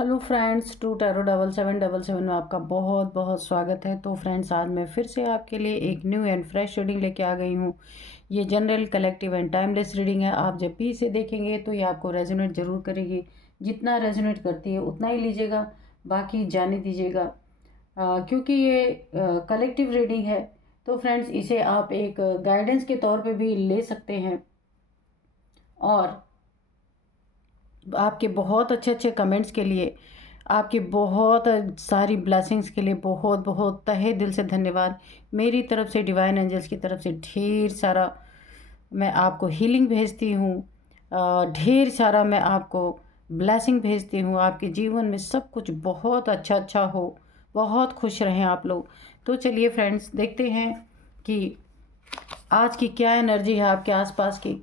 Hello friends, to tarot 7777 में आपका बहुत बहुत स्वागत है। तो फ्रेंड्स, आज मैं फिर से आपके लिए एक न्यू एंड फ्रेश रीडिंग लेके आ गई हूँ। ये general, collective and timeless reading है। आप जब भी इसे देखेंगे तो ये आपको रेजोनेट ज़रूर करेगी। जितना रेजोनेट करती है उतना ही लीजिएगा, बाकी जाने दीजिएगा। क्योंकि ये कलेक्टिव रीडिंग है तो फ्रेंड्स, इसे आप एक गाइडेंस के तौर पे भी ले सकते हैं। और आपके बहुत अच्छे अच्छे कमेंट्स के लिए, आपकी बहुत सारी ब्लेसिंग्स के लिए बहुत बहुत तहे दिल से धन्यवाद। मेरी तरफ से, डिवाइन एंजल्स की तरफ से ढेर सारा मैं आपको हीलिंग भेजती हूँ। ढेर सारा मैं आपको ब्लेसिंग भेजती हूँ। आपके जीवन में सब कुछ बहुत अच्छा अच्छा हो, बहुत खुश रहें आप लोग। तो चलिए फ्रेंड्स, देखते हैं कि आज की क्या एनर्जी है आपके आसपास की।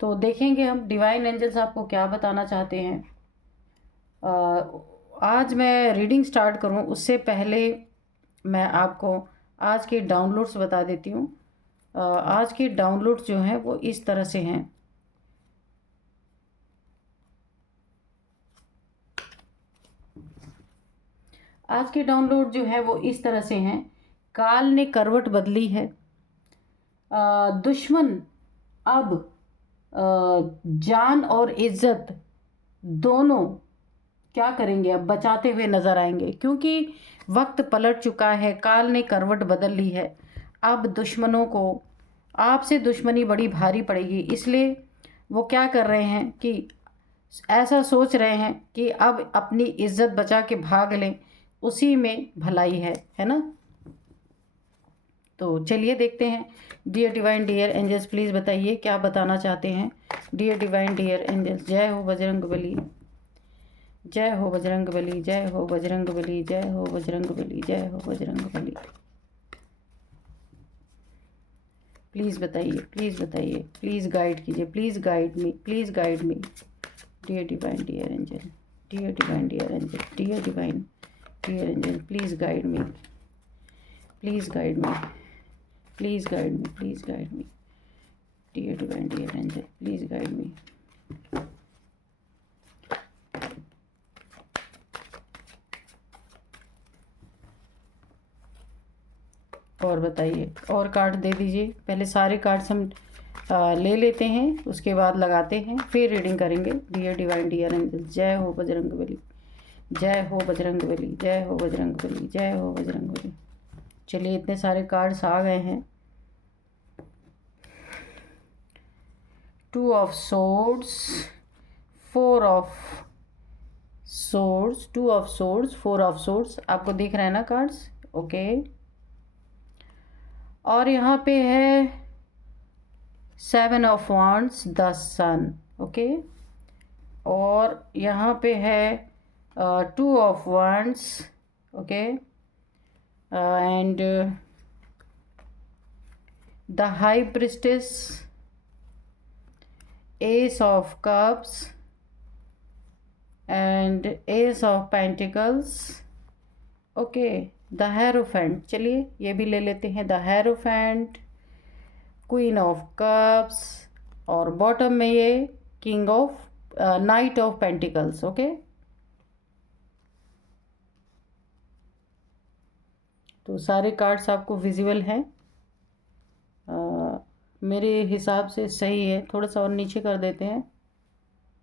तो देखेंगे हम डिवाइन एंजल्स आपको क्या बताना चाहते हैं। आज मैं रीडिंग स्टार्ट करूं उससे पहले मैं आपको आज के डाउनलोड्स बता देती हूँ। आज के डाउनलोड्स जो हैं वो इस तरह से हैं। आज के डाउनलोड जो है वो इस तरह से हैं। काल ने करवट बदली है। दुश्मन अब जान और इज्जत दोनों क्या करेंगे, अब बचाते हुए नजर आएंगे, क्योंकि वक्त पलट चुका है। काल ने करवट बदल ली है। अब दुश्मनों को आपसे दुश्मनी बड़ी भारी पड़ेगी। इसलिए वो क्या कर रहे हैं कि ऐसा सोच रहे हैं कि अब अपनी इज्जत बचा के भाग लें, उसी में भलाई है ना। तो चलिए देखते हैं। Dear divine dear angels, please बताइए क्या बताना चाहते हैं। डियर डिवाइन डियर एंजल्स, जय हो बजरंग बली, जय हो बजरंग बली, जय हो बजरंग बली, जय हो बजरंग बली, जय हो बजरंग बली। प्लीज़ बताइए, प्लीज़ बताइए, प्लीज़ गाइड कीजिए, please guide me, please guide me. Dear divine dear angel, dear divine dear angel, dear divine dear angel, please guide me, please guide me, please guide me, please guide me. Dear divine dear angel, please guide me. और बताइए, और card दे दीजिए। पहले सारे cards हम ले लेते हैं, उसके बाद लगाते हैं, फिर रीडिंग करेंगे। डियर डिवाइन डियर एंजल, जय हो बजरंग बली, जय हो बजरंग बली, जय हो बजरंग बली, जय हो बजरंग बली। चलिए, इतने सारे कार्ड्स आ गए हैं। Two of swords, four of swords, two of swords, four of swords. आपको दिख रहा है ना कार्ड्स? ओके। और यहाँ पे है seven of wands, the sun. Okay. और यहाँ पे है two of wands. Okay. And the high priestess, ace of cups and ace of pentacles. Okay. The hierophant, चलिए ये भी ले लेते हैं। The hierophant, queen of cups, और बॉटम में ये king of knight of pentacles. Okay. तो सारे कार्ड्स आपको विजिबल हैं। मेरे हिसाब से सही है। थोड़ा सा और नीचे कर देते हैं।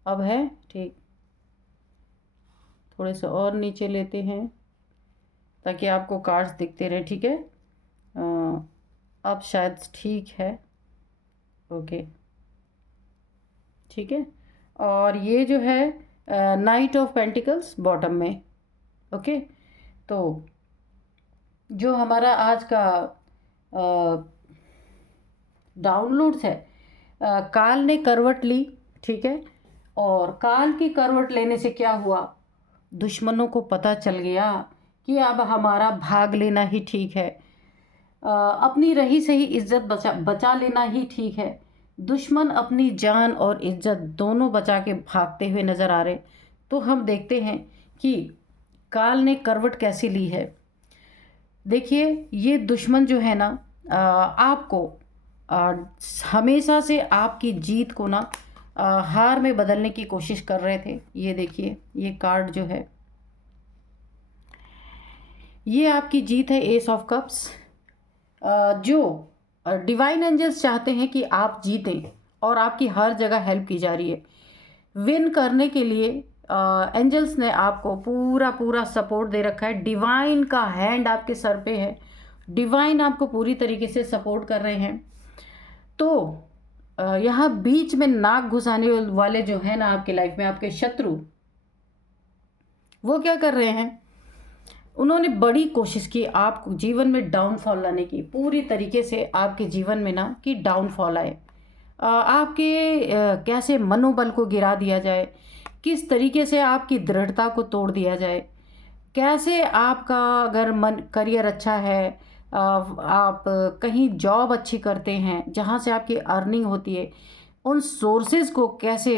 अब है ठीक। थोड़े से और नीचे लेते हैं ताकि आपको कार्ड्स दिखते रहे। ठीक है। अब शायद ठीक है। ओके, ठीक है। और ये जो है नाइट ऑफ पेंटिकल्स बॉटम में। ओके। तो जो हमारा आज का डाउनलोड्स है, काल ने करवट ली। ठीक है। और काल की करवट लेने से क्या हुआ, दुश्मनों को पता चल गया कि अब हमारा भाग लेना ही ठीक है। अपनी रही सही इज्जत बचा लेना ही ठीक है। दुश्मन अपनी जान और इज्जत दोनों बचा के भागते हुए नज़र आ रहे। तो हम देखते हैं कि काल ने करवट कैसी ली है। देखिए, ये दुश्मन जो है ना, आपको हमेशा से आपकी जीत को ना हार में बदलने की कोशिश कर रहे थे। ये देखिए, ये कार्ड जो है ये आपकी जीत है, एस ऑफ कप्स। जो डिवाइन एंजल्स चाहते हैं कि आप जीतें और आपकी हर जगह हेल्प की जा रही है। विन करने के लिए एंजल्स ने आपको पूरा पूरा सपोर्ट दे रखा है। डिवाइन का हैंड आपके सर पे है, डिवाइन आपको पूरी तरीके से सपोर्ट कर रहे हैं। तो यहाँ बीच में नाक घुसाने वाले जो है ना आपकी लाइफ में, आपके शत्रु, वो क्या कर रहे हैं, उन्होंने बड़ी कोशिश की आप जीवन में डाउनफॉल लाने की, पूरी तरीके से आपके जीवन में ना कि डाउनफॉल आए। आपके कैसे मनोबल को गिरा दिया जाए, किस तरीके से आपकी दृढ़ता को तोड़ दिया जाए, कैसे आपका अगर मन करियर अच्छा है, आप कहीं जॉब अच्छी करते हैं जहाँ से आपकी अर्निंग होती है, उन सोर्सेज को कैसे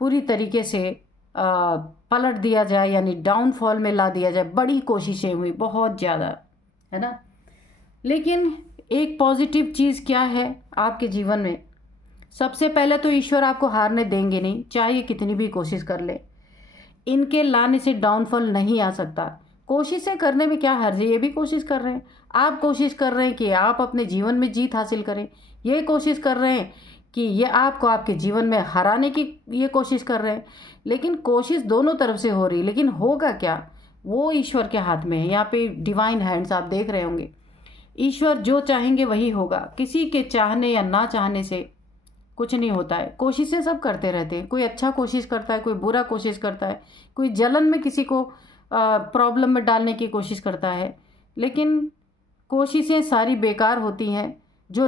पूरी तरीके से पलट दिया जाए, यानी डाउनफॉल में ला दिया जाए। बड़ी कोशिशें हुई, बहुत ज़्यादा, है ना। लेकिन एक पॉजिटिव चीज़ क्या है आपके जीवन में, सबसे पहले तो ईश्वर आपको हारने देंगे नहीं, चाहे कितनी भी कोशिश कर ले। इनके लाने से डाउनफॉल नहीं आ सकता। कोशिशें करने में क्या हर्ज है, ये भी कोशिश कर रहे हैं। आप कोशिश कर रहे हैं कि आप अपने जीवन में जीत हासिल करें, ये कोशिश कर रहे हैं कि ये आपको आपके जीवन में हराने की ये कोशिश कर रहे हैं। लेकिन कोशिश दोनों तरफ से हो रही है, लेकिन होगा क्या, वो ईश्वर के हाथ में है। यहाँ पे डिवाइन हैंड्स आप देख रहे होंगे, ईश्वर जो चाहेंगे वही होगा। किसी के चाहने या ना चाहने से कुछ नहीं होता है। कोशिशें सब करते रहते हैं, कोई अच्छा कोशिश करता है, कोई बुरा कोशिश करता है, कोई जलन में किसी को प्रॉब्लम में डालने की कोशिश करता है, लेकिन कोशिशें सारी बेकार होती हैं। जो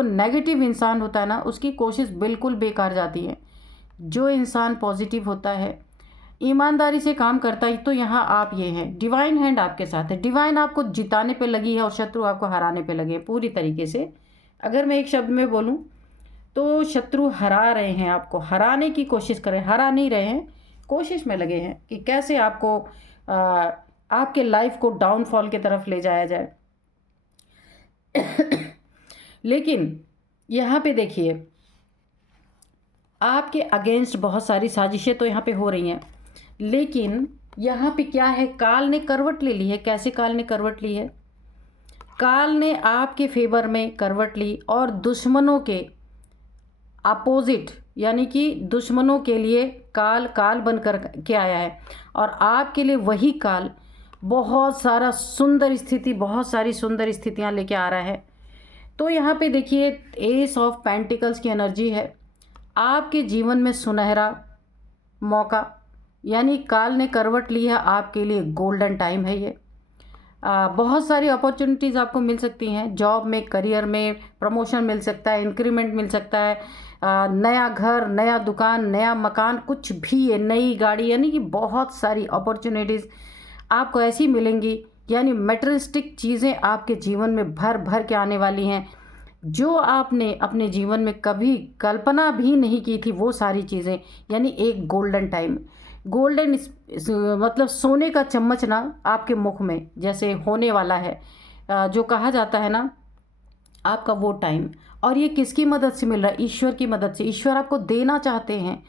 नेगेटिव इंसान होता है ना, उसकी कोशिश बिल्कुल बेकार जाती है। जो इंसान पॉजिटिव होता है, ईमानदारी से काम करता है, तो यहाँ आप ये हैं, डिवाइन हैंड आपके साथ है। डिवाइन आपको जिताने पे लगी है और शत्रु आपको हराने पे लगे हैं पूरी तरीके से। अगर मैं एक शब्द में बोलूँ तो शत्रु हरा रहे हैं, आपको हराने की कोशिश कर रहे हैं, हरा नहीं रहे हैं, कोशिश में लगे हैं कि कैसे आपको आपके लाइफ को डाउनफॉल की तरफ ले जाया जाए। लेकिन यहाँ पे देखिए, आपके अगेंस्ट बहुत सारी साजिशें तो यहाँ पे हो रही हैं, लेकिन यहाँ पे क्या है, काल ने करवट ले ली है। कैसे काल ने करवट ली है, काल ने आपके फेवर में करवट ली और दुश्मनों के अपोजिट, यानी कि दुश्मनों के लिए काल बनकर के आया है, और आपके लिए वही काल बहुत सारी सुंदर स्थितियाँ लेके आ रहा है। तो यहाँ पे देखिए, एस ऑफ पेंटिकल्स की एनर्जी है आपके जीवन में, सुनहरा मौका, यानी काल ने करवट ली है आपके लिए, गोल्डन टाइम है ये। बहुत सारी अपॉर्चुनिटीज़ आपको मिल सकती हैं, जॉब में, करियर में प्रमोशन मिल सकता है, इंक्रीमेंट मिल सकता है, नया घर, नया दुकान, नया मकान, कुछ भी है, नई गाड़ी, यानी कि बहुत सारी अपॉर्चुनिटीज़ आपको ऐसी मिलेंगी, यानी मटेरियलिस्टिक चीज़ें आपके जीवन में भर भर के आने वाली हैं, जो आपने अपने जीवन में कभी कल्पना भी नहीं की थी, वो सारी चीज़ें। यानी एक गोल्डन टाइम, गोल्डन मतलब सोने का चम्मच ना आपके मुख में जैसे होने वाला है, जो कहा जाता है ना, आपका वो टाइम। और ये किसकी मदद से मिल रहा है, ईश्वर की मदद से। ईश्वर आपको देना चाहते हैं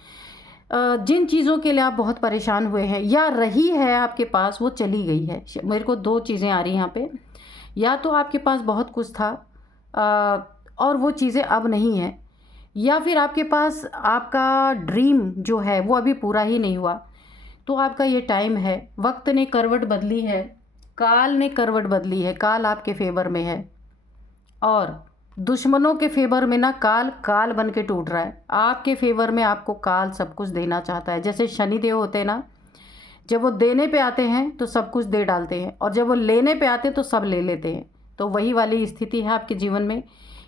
जिन चीज़ों के लिए आप बहुत परेशान हुए हैं या रही है आपके पास, वो चली गई है। मेरे को दो चीज़ें आ रही हैं यहाँ पे, या तो आपके पास बहुत कुछ था और वो चीज़ें अब नहीं हैं, या फिर आपके पास आपका ड्रीम जो है वो अभी पूरा ही नहीं हुआ। तो आपका ये टाइम है, वक्त ने करवट बदली है, काल ने करवट बदली है, काल आपके फेवर में है, और दुश्मनों के फेवर में ना काल बन के टूट रहा है। आपके फेवर में आपको काल सब कुछ देना चाहता है। जैसे शनिदेव होते हैं ना, जब वो देने पे आते हैं तो सब कुछ दे डालते हैं, और जब वो लेने पे आते हैं तो सब ले लेते हैं। तो वही वाली स्थिति है आपके जीवन में।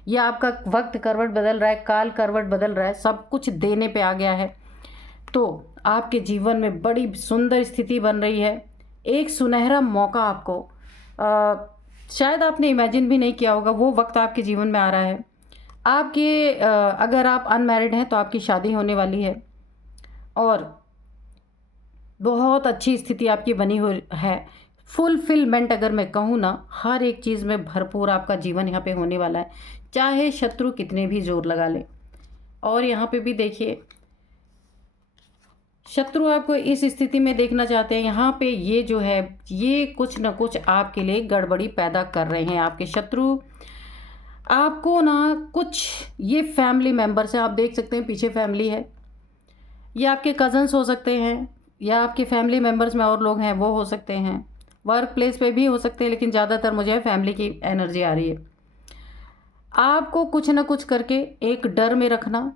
यह आपका वक्त करवट बदल रहा है, काल करवट बदल रहा है, सब कुछ देने पे आ गया है। तो आपके जीवन में बड़ी सुंदर स्थिति बन रही है, एक सुनहरा मौका आपको शायद आपने इमेजिन भी नहीं किया होगा, वो वक्त आपके जीवन में आ रहा है। आपके अगर आप अनमैरिड हैं तो आपकी शादी होने वाली है, और बहुत अच्छी स्थिति आपकी बनी हुई है। फुलफिलमेंट अगर मैं कहूँ ना, हर एक चीज़ में भरपूर आपका जीवन यहाँ पे होने वाला है, चाहे शत्रु कितने भी जोर लगा ले। और यहाँ पे भी देखिए, शत्रु आपको इस स्थिति में देखना चाहते हैं। यहाँ पे ये जो है, ये कुछ ना कुछ आपके लिए गड़बड़ी पैदा कर रहे हैं। आपके शत्रु आपको ना कुछ, ये फैमिली मेम्बर्स हैं, आप देख सकते हैं पीछे फैमिली है, ये आपके कज़न्स हो सकते हैं, या आपके फैमिली मेम्बर्स में और लोग हैं वो हो सकते हैं, वर्क प्लेस पे भी हो सकते हैं, लेकिन ज़्यादातर मुझे फैमिली की एनर्जी आ रही है। आपको कुछ ना कुछ करके एक डर में रखना,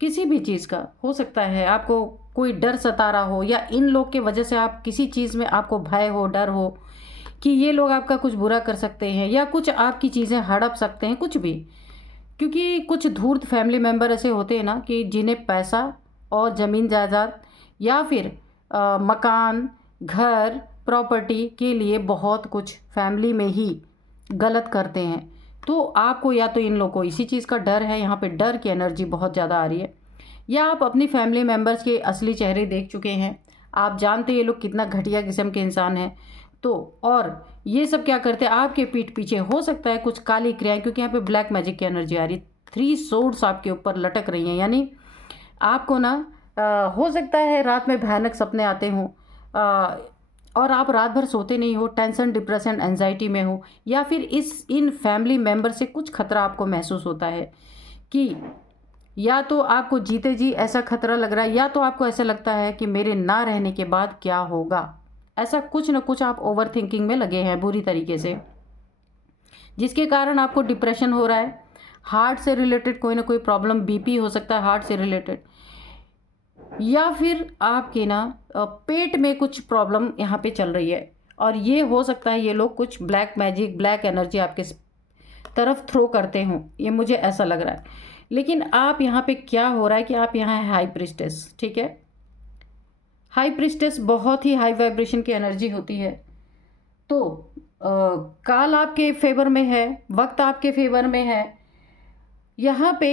किसी भी चीज़ का हो सकता है, आपको कोई डर सता रहा हो, या इन लोग के वजह से आप किसी चीज़ में आपको भय हो, डर हो कि ये लोग आपका कुछ बुरा कर सकते हैं, या कुछ आपकी चीज़ें हड़प सकते हैं, कुछ भी। क्योंकि कुछ धूर्त फैमिली मेम्बर ऐसे होते हैं ना कि जिन्हें पैसा और ज़मीन जायदाद या फिर मकान, घर, प्रॉपर्टी के लिए बहुत कुछ फैमिली में ही गलत करते हैं। तो आपको या तो इन लोगों को इसी चीज़ का डर है, यहाँ पे डर की एनर्जी बहुत ज़्यादा आ रही है, या आप अपनी फैमिली मेम्बर्स के असली चेहरे देख चुके हैं, आप जानते हैं ये लोग कितना घटिया किस्म के इंसान हैं। तो और ये सब क्या करते हैं, आपके पीठ पीछे हो सकता है कुछ काली क्रियाएं, क्योंकि यहाँ पे ब्लैक मैजिक की एनर्जी आ रही है। 3 सोर्ड्स आपके ऊपर लटक रही हैं, यानी आपको ना हो सकता है रात में भयानक सपने आते हों, और आप रात भर सोते नहीं हो, टेंशन, डिप्रेशन, एंजाइटी में हो, या फिर इन फैमिली मेम्बर से कुछ खतरा आपको महसूस होता है कि या तो आपको जीते जी ऐसा खतरा लग रहा है, या तो आपको ऐसा लगता है कि मेरे ना रहने के बाद क्या होगा। ऐसा कुछ ना कुछ आप ओवर थिंकिंग में लगे हैं बुरी तरीके से, जिसके कारण आपको डिप्रेशन हो रहा है। हार्ट से रिलेटेड कोई ना कोई प्रॉब्लम, बीपी हो सकता है हार्ट से रिलेटेड, या फिर आपके ना पेट में कुछ प्रॉब्लम यहाँ पे चल रही है। और ये हो सकता है ये लोग कुछ ब्लैक मैजिक, ब्लैक एनर्जी आपके तरफ थ्रो करते हों, ये मुझे ऐसा लग रहा है। लेकिन आप यहाँ पे क्या हो रहा है कि आप यहाँ है हाई प्रिस्टेस, ठीक है। हाई प्रिस्टेस बहुत ही हाई वाइब्रेशन की एनर्जी होती है। तो काल आपके फेवर में है, वक्त आपके फेवर में है। यहाँ पे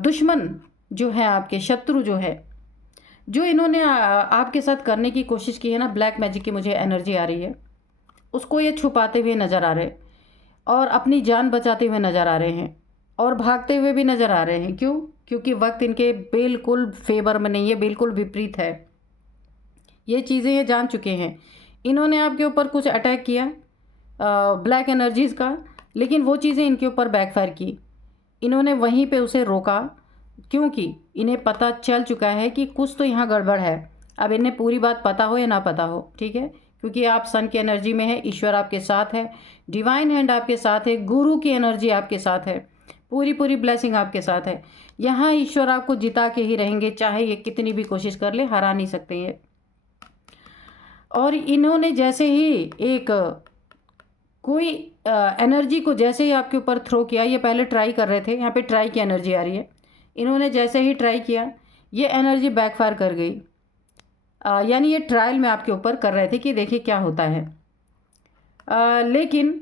दुश्मन जो है, आपके शत्रु जो है, जो इन्होंने आपके साथ करने की कोशिश की है ना, ब्लैक मैजिक की मुझे एनर्जी आ रही है, उसको ये छुपाते हुए नज़र आ रहे हैं, और अपनी जान बचाते हुए नज़र आ रहे हैं, और भागते हुए भी नज़र आ रहे हैं। क्यों? क्योंकि वक्त इनके बिल्कुल फेवर में नहीं है, बिल्कुल विपरीत है। ये चीज़ें ये जान चुके हैं। इन्होंने आपके ऊपर कुछ अटैक किया ब्लैक एनर्जीज़ का, लेकिन वो चीज़ें इनके ऊपर बैकफायर की। इन्होंने वहीं पे उसे रोका, क्योंकि इन्हें पता चल चुका है कि कुछ तो यहाँ गड़बड़ है। अब इन्हें पूरी बात पता हो या ना पता हो, ठीक है, क्योंकि आप सन की एनर्जी में है, ईश्वर आपके साथ है, डिवाइन हैंड आपके साथ है, गुरु की एनर्जी आपके साथ है, पूरी पूरी ब्लेसिंग आपके साथ है। यहाँ ईश्वर आपको जिता के ही रहेंगे, चाहे ये कितनी भी कोशिश कर ले, हरा नहीं सकते ये। और इन्होंने जैसे ही एक कोई एनर्जी को जैसे ही आपके ऊपर थ्रो किया, ये पहले ट्राई कर रहे थे, यहाँ पे ट्राई की एनर्जी आ रही है। इन्होंने जैसे ही ट्राई किया, ये एनर्जी बैकफायर कर गई। यानी ये ट्रायल में आपके ऊपर कर रहे थे कि देखिए क्या होता है, लेकिन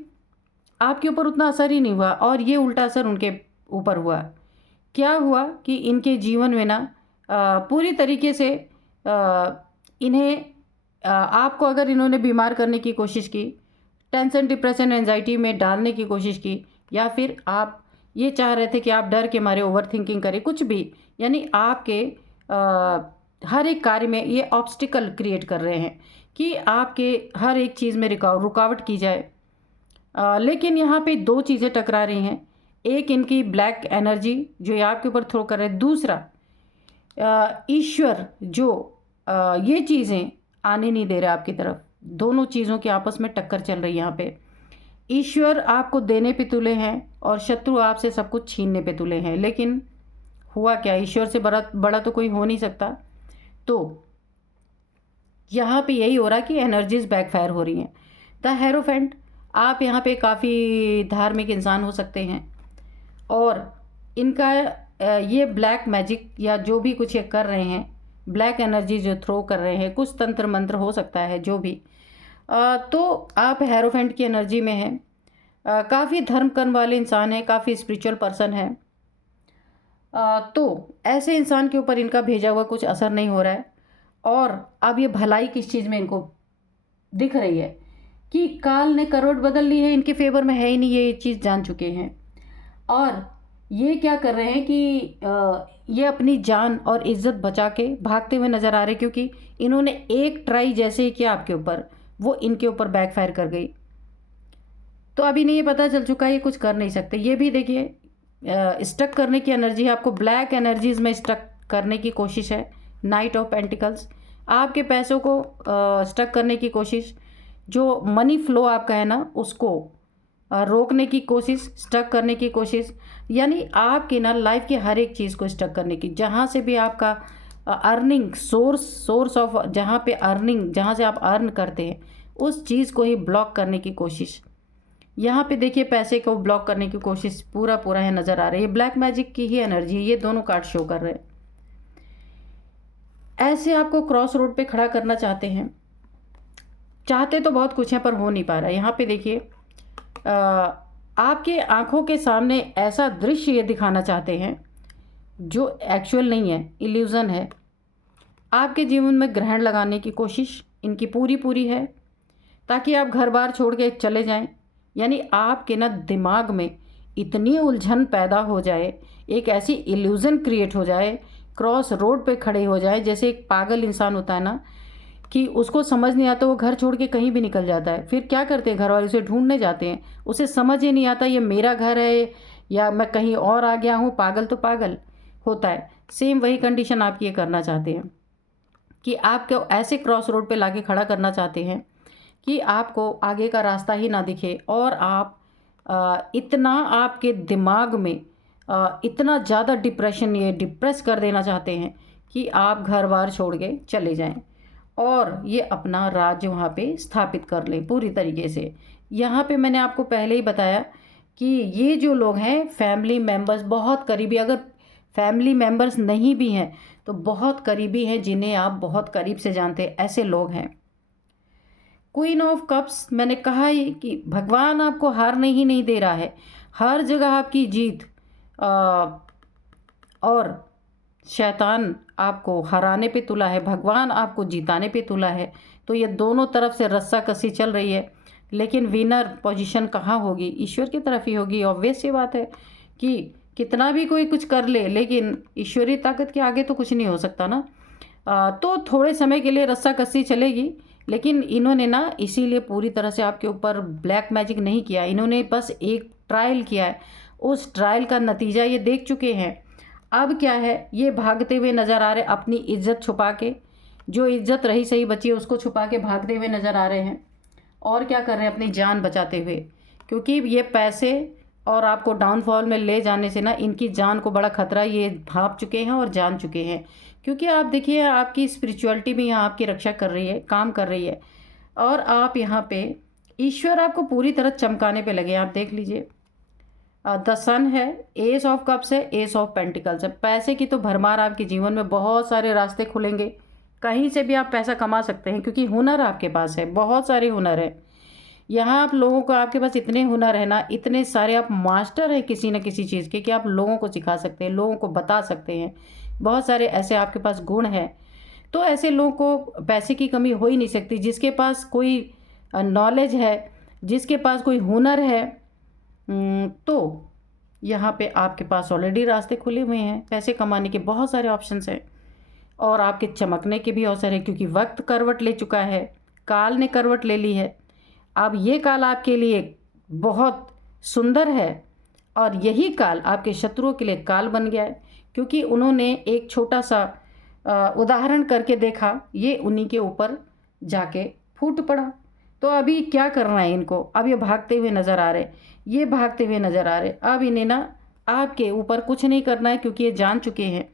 आपके ऊपर उतना असर ही नहीं हुआ, और ये उल्टा असर उनके ऊपर हुआ। क्या हुआ कि इनके जीवन में ना पूरी तरीके से इन्हें आपको अगर इन्होंने बीमार करने की कोशिश की, टेंशन, डिप्रेशन, एंजाइटी में डालने की कोशिश की, या फिर आप ये चाह रहे थे कि आप डर के मारे ओवर थिंकिंग करें, कुछ भी, यानी आपके हर एक कार्य में ये ऑब्स्टिकल क्रिएट कर रहे हैं कि आपके हर एक चीज़ में रुकावट की जाए। लेकिन यहाँ पे 2 चीज़ें टकरा रही हैं। एक इनकी ब्लैक एनर्जी जो ये आपके ऊपर थ्रो कर रहे हैं, दूसरा ईश्वर जो ये चीज़ें आने नहीं दे रहा आपकी तरफ। दोनों चीज़ों की आपस में टक्कर चल रही है यहाँ पे। ईश्वर आपको देने पे तुले हैं, और शत्रु आपसे सब कुछ छीनने पे तुले हैं। लेकिन हुआ क्या, ईश्वर से बड़ा तो कोई हो नहीं सकता। तो यहाँ पे यही हो रहा है कि एनर्जीज बैकफायर हो रही हैं। द हेरोफेंट, आप यहाँ पे काफ़ी धार्मिक इंसान हो सकते हैं, और इनका ये ब्लैक मैजिक या जो भी कुछ ये कर रहे हैं, ब्लैक एनर्जी जो थ्रो कर रहे हैं, कुछ तंत्र मंत्र हो सकता है जो भी, तो आप हेरोफेंट की एनर्जी में हैं। काफ़ी धर्म कर्म वाले इंसान हैं, काफ़ी स्पिरिचुअल पर्सन है। तो ऐसे इंसान के ऊपर इनका भेजा हुआ कुछ असर नहीं हो रहा है। और अब ये भलाई किस चीज़ में इनको दिख रही है कि काल ने करवट बदल ली है, इनके फेवर में है ही नहीं, ये चीज़ जान चुके हैं। और ये क्या कर रहे हैं कि ये अपनी जान और इज्जत बचा के भागते हुए नज़र आ रहे, क्योंकि इन्होंने एक ट्राई जैसे ही किया आपके ऊपर, वो इनके ऊपर बैकफायर कर गई। तो अभी इन्हें ये पता चल चुका है ये कुछ कर नहीं सकते। ये भी देखिए स्टक करने की एनर्जी है, आपको ब्लैक एनर्जीज में स्टक करने की कोशिश है। नाइट ऑफ पेंटिकल्स, आपके पैसों को स्टक करने की कोशिश, जो मनी फ्लो आपका है ना उसको रोकने की कोशिश, स्टक करने की कोशिश। यानी आपकी ना लाइफ की हर एक चीज़ को स्टक करने की, जहाँ से भी आपका अर्निंग सोर्स ऑफ, जहाँ पे अर्निंग, जहाँ से आप अर्न करते हैं उस चीज़ को ही ब्लॉक करने की कोशिश। यहाँ पे देखिए पैसे को ब्लॉक करने की कोशिश पूरा पूरा है नज़र आ रही है। ब्लैक मैजिक की ही एनर्जी है, ये दोनों कार्ड शो कर रहे हैं। ऐसे आपको क्रॉस रोड पे खड़ा करना चाहते तो बहुत कुछ है पर हो नहीं पा रहा है। यहाँ पे देखिए आपके आंखों के सामने ऐसा दृश्य ये दिखाना चाहते हैं जो एक्चुअल नहीं है, इल्यूज़न है। आपके जीवन में ग्रहण लगाने की कोशिश इनकी पूरी पूरी है, ताकि आप घर बार छोड़ के चले जाएं। यानी आपके ना दिमाग में इतनी उलझन पैदा हो जाए, एक ऐसी इल्यूज़न क्रिएट हो जाए, क्रॉस रोड पे खड़े हो जाए, जैसे एक पागल इंसान होता है ना कि उसको समझ नहीं आता, वो घर छोड़ के कहीं भी निकल जाता है। फिर क्या करते हैं, घर वाले उसे ढूंढने जाते हैं, उसे समझ ही नहीं आता ये मेरा घर है या मैं कहीं और आ गया हूँ। पागल तो पागल होता है। सेम वही कंडीशन आप ये करना चाहते हैं कि आपको ऐसे क्रॉस रोड पे लाके खड़ा करना चाहते हैं कि आपको आगे का रास्ता ही ना दिखे, और आप इतना आपके दिमाग में इतना ज़्यादा डिप्रेशन, ये डिप्रेस कर देना चाहते हैं कि आप घर बार छोड़ के चले जाएं और ये अपना राज्य वहाँ पे स्थापित कर लें पूरी तरीके से। यहाँ पे मैंने आपको पहले ही बताया कि ये जो लोग हैं फैमिली मेम्बर्स, बहुत करीबी, अगर फैमिली मेम्बर्स नहीं भी हैं तो बहुत करीबी हैं, जिन्हें आप बहुत करीब से जानते हैं, ऐसे लोग हैं। क्वीन ऑफ कप्स, मैंने कहा ही कि भगवान आपको हारने ही नहीं दे रहा है, हर जगह आपकी जीत, और शैतान आपको हराने पे तुला है, भगवान आपको जिताने पे तुला है। तो ये दोनों तरफ से रस्साकसी चल रही है, लेकिन विनर पोजीशन कहाँ होगी, ईश्वर की तरफ ही होगी। ऑब्वियस सी बात है कि कितना भी कोई कुछ कर ले, लेकिन ईश्वरीय ताकत के आगे तो कुछ नहीं हो सकता ना। तो थोड़े समय के लिए रस्साकसी चलेगी, लेकिन इन्होंने ना इसीलिए पूरी तरह से आपके ऊपर ब्लैक मैजिक नहीं किया, इन्होंने बस एक ट्रायल किया है। उस ट्रायल का नतीजा ये देख चुके हैं। अब क्या है, ये भागते हुए नज़र आ रहे, अपनी इज्जत छुपा के, जो इज्जत रही सही बची है उसको छुपा के भागते हुए नज़र आ रहे हैं। और क्या कर रहे हैं, अपनी जान बचाते हुए, क्योंकि ये पैसे और आपको डाउनफॉल में ले जाने से ना इनकी जान को बड़ा खतरा, ये भाप चुके हैं और जान चुके हैं। क्योंकि आप देखिए आपकी स्पिरिचुअलिटी भी यहाँ आपकी रक्षा कर रही है, काम कर रही है, और आप यहाँ पे ईश्वर आपको पूरी तरह चमकाने पे लगे। आप देख लीजिए द सन है, एस ऑफ कप्स है, एस ऑफ पेंटिकल्स है। पैसे की तो भरमार आपके जीवन में, बहुत सारे रास्ते खुलेंगे, कहीं से भी आप पैसा कमा सकते हैं, क्योंकि हुनर आपके पास है, बहुत सारे हुनर है। यहाँ आप लोगों को, आपके पास इतने हुनर है ना, इतने सारे आप मास्टर हैं किसी न किसी चीज़ के, कि आप लोगों को सिखा सकते हैं, लोगों को बता सकते हैं। बहुत सारे ऐसे आपके पास गुण हैं। तो ऐसे लोगों को पैसे की कमी हो ही नहीं सकती, जिसके पास कोई नॉलेज है, जिसके पास कोई हुनर है। तो यहाँ पे आपके पास ऑलरेडी रास्ते खुले हुए हैं, पैसे कमाने के बहुत सारे ऑप्शंस हैं, और आपके चमकने के भी अवसर है, क्योंकि वक्त करवट ले चुका है, काल ने करवट ले ली है। अब ये काल आपके लिए बहुत सुंदर है, और यही काल आपके शत्रुओं के लिए काल बन गया है, क्योंकि उन्होंने एक छोटा सा उदाहरण करके देखा, ये उन्हीं के ऊपर जाके फूट पड़ा। तो अभी क्या करना है इनको, अब ये भागते हुए नज़र आ रहे, ये भागते हुए नज़र आ रहे। अब इन्हें ना आपके ऊपर कुछ नहीं करना है, क्योंकि ये जान चुके हैं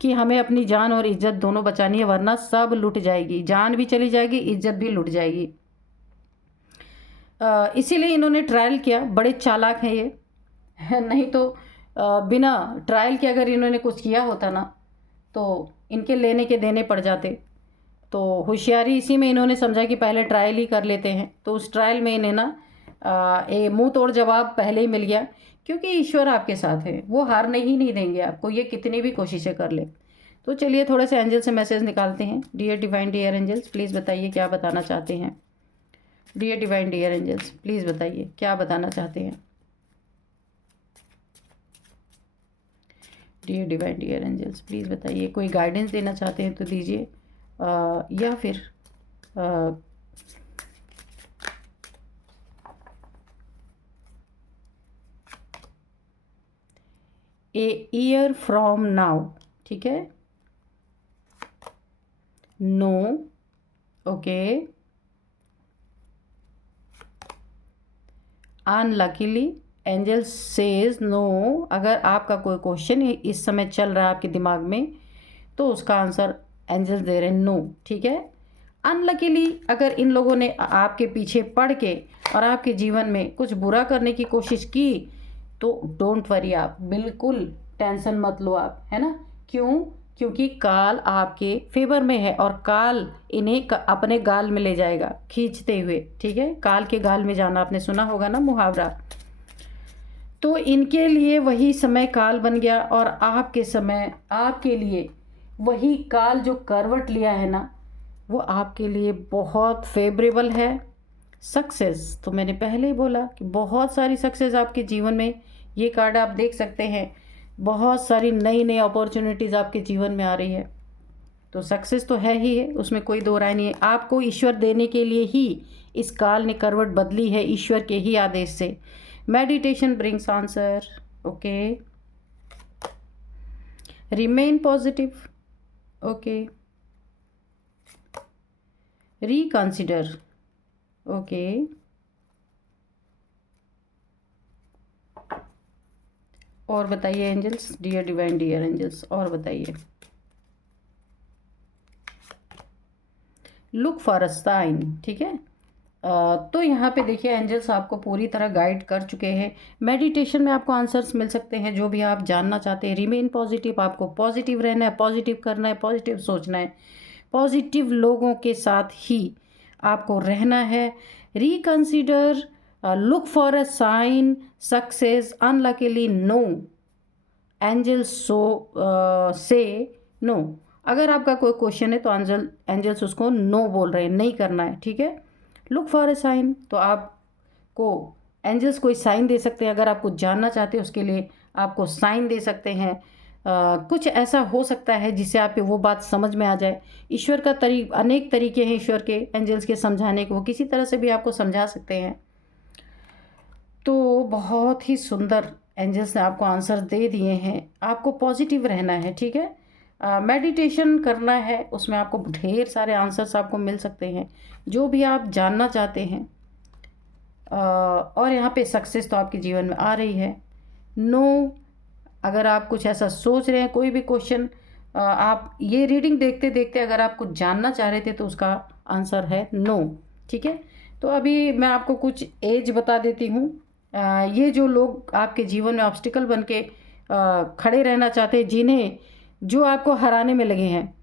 कि हमें अपनी जान और इज्जत दोनों बचानी है, वरना सब लुट जाएगी, जान भी चली जाएगी, इज्जत भी लुट जाएगी। इसीलिए इन्होंने ट्रायल किया, बड़े चालाक हैं ये। नहीं तो बिना ट्रायल के अगर इन्होंने कुछ किया होता ना तो इनके लेने के देने पड़ जाते। तो होशियारी इसी में इन्होंने समझा कि पहले ट्रायल ही कर लेते हैं, तो उस ट्रायल में इन्हें ना मुंह तोड़ जवाब पहले ही मिल गया, क्योंकि ईश्वर आपके साथ है, वो हारने ही नहीं देंगे आपको, ये कितनी भी कोशिशें कर ले। तो चलिए थोड़े से एंजल से मैसेज निकालते हैं। Dear divine dear angels, please बताइए क्या बताना चाहते हैं। Dear divine dear angels, please बताइए क्या बताना चाहते हैं। Dear divine dear angels please बताइए, कोई गाइडेंस देना चाहते हैं तो दीजिए, या फिर ए ईयर फ्रॉम नाउ, ठीक है, no, okay, unluckily angels says no. अगर आपका कोई क्वेश्चन इस समय चल रहा है आपके दिमाग में तो उसका आंसर एंजल्स दे रहे हैं नो, ठीक है। अनलकीली अगर इन लोगों ने आपके पीछे पड़ के और आपके जीवन में कुछ बुरा करने की कोशिश की तो डोंट वरी, आप बिल्कुल टेंशन मत लो आप, है ना। क्यों? क्योंकि काल आपके फेवर में है और काल इन्हें अपने गाल में ले जाएगा खींचते हुए, ठीक है। काल के गाल में जाना आपने सुना होगा ना मुहावरा। तो इनके लिए वही समय काल बन गया और आपके समय आपके लिए वही काल जो करवट लिया है ना वो आपके लिए बहुत फेवरेबल है। सक्सेस तो मैंने पहले ही बोला कि बहुत सारी सक्सेस आपके जीवन में, ये कार्ड आप देख सकते हैं, बहुत सारी नई नई अपॉर्चुनिटीज़ आपके जीवन में आ रही है। तो सक्सेस तो है ही है, उसमें कोई दो राय नहीं है। आपको ईश्वर देने के लिए ही इस काल ने करवट बदली है, ईश्वर के ही आदेश से। Meditation brings answer, okay, remain positive, okay, reconsider, okay, और बताइए angels, dear divine dear angels, और बताइए। लुक फॉर अ साइन, ठीक है। तो यहाँ पे देखिए एंजल्स आपको पूरी तरह गाइड कर चुके हैं। मेडिटेशन में आपको आंसर्स मिल सकते हैं जो भी आप जानना चाहते हैं। रिमेन पॉजिटिव, आपको पॉजिटिव रहना है, पॉजिटिव करना है, पॉजिटिव सोचना है, पॉजिटिव लोगों के साथ ही आपको रहना है। Reconsider, look for a sign, success, unluckily no, angels say no. अगर आपका कोई क्वेश्चन है तो एंजल्स उसको नो बोल रहे हैं, नहीं करना है, ठीक है। लुक फॉर ए साइन, तो आपको एंजल्स कोई साइन दे सकते हैं। अगर आप कुछ जानना चाहते हैं उसके लिए आपको साइन दे सकते हैं। कुछ ऐसा हो सकता है जिससे आपको वो बात समझ में आ जाए। ईश्वर का अनेक तरीके हैं ईश्वर के, एंजल्स के समझाने के, वो किसी तरह से भी आपको समझा सकते हैं। तो बहुत ही सुंदर एंजल्स ने आपको आंसर दे दिए हैं। आपको पॉजिटिव रहना है, ठीक है। मेडिटेशन करना है, उसमें आपको ढेर सारे आंसर्स आपको मिल सकते हैं जो भी आप जानना चाहते हैं। और यहाँ पे सक्सेस तो आपके जीवन में आ रही है। नो, अगर आप कुछ ऐसा सोच रहे हैं, कोई भी क्वेश्चन, आप ये रीडिंग देखते देखते अगर आप कुछ जानना चाह रहे थे तो उसका आंसर है नो, ठीक है। तो अभी मैं आपको कुछ एज बता देती हूँ। ये जो लोग आपके जीवन में ऑब्स्टिकल बन के खड़े रहना चाहते हैं, जिन्हें जो आपको हराने में लगे हैं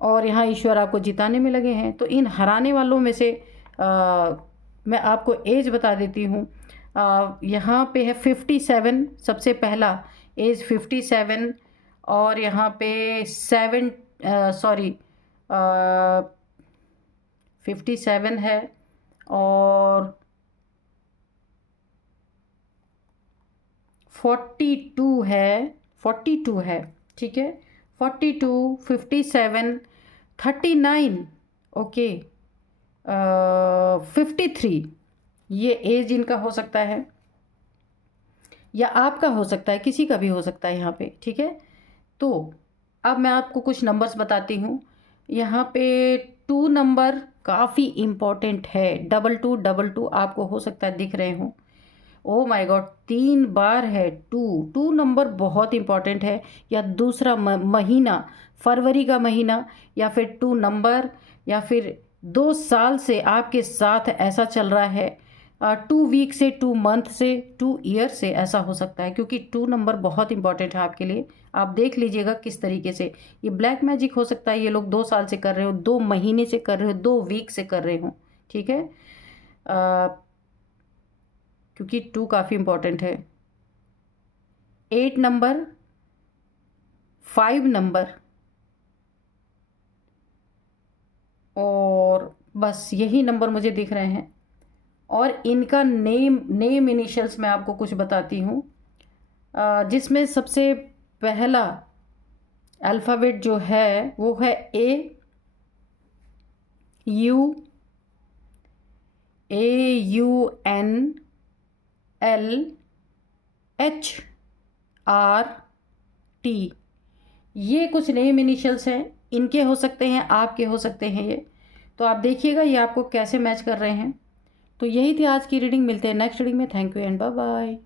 और यहाँ ईश्वर आपको जिताने में लगे हैं, तो इन हराने वालों में से मैं आपको एज बता देती हूँ। यहाँ पे है 57, सबसे पहला एज 57, और यहाँ पे 57 है और 42 है, 42 है, ठीक है। 42, 57, 39, ओके, 53, ये एज इनका हो सकता है या आपका हो सकता है, किसी का भी हो सकता है यहाँ पे, ठीक है। तो अब मैं आपको कुछ नंबर्स बताती हूँ। यहाँ पे 2 नंबर काफ़ी इम्पॉर्टेंट है। 2222 आपको हो सकता है दिख रहे हों। ओ माय गॉड, 3 बार है 2 नंबर बहुत इम्पॉर्टेंट है। या दूसरा महीना, फरवरी का महीना, या फिर 2 नंबर, या फिर 2 साल से आपके साथ ऐसा चल रहा है, 2 वीक से, 2 मंथ से, 2 ईयर से ऐसा हो सकता है, क्योंकि 2 नंबर बहुत इंपॉर्टेंट है आपके लिए। आप देख लीजिएगा किस तरीके से ये ब्लैक मैजिक हो सकता है। ये लोग 2 साल से कर रहे हो, 2 महीने से कर रहे हो, 2 वीक से कर रहे हो, ठीक है। क्योंकि 2 काफ़ी इम्पॉर्टेंट है। 8 नंबर, 5 नंबर, और बस यही नंबर मुझे दिख रहे हैं। और इनका नेम इनिशियल्स मैं आपको कुछ बताती हूँ, जिसमें सबसे पहला अल्फ़ाबेट जो है वो है A U N L H R T. ये कुछ नेम इनिशियल्स हैं, इनके हो सकते हैं, आपके हो सकते हैं ये। तो आप देखिएगा ये आपको कैसे मैच कर रहे हैं। तो यही थी आज की रीडिंग। मिलते हैं नेक्स्ट रीडिंग में। Thank you and bye bye.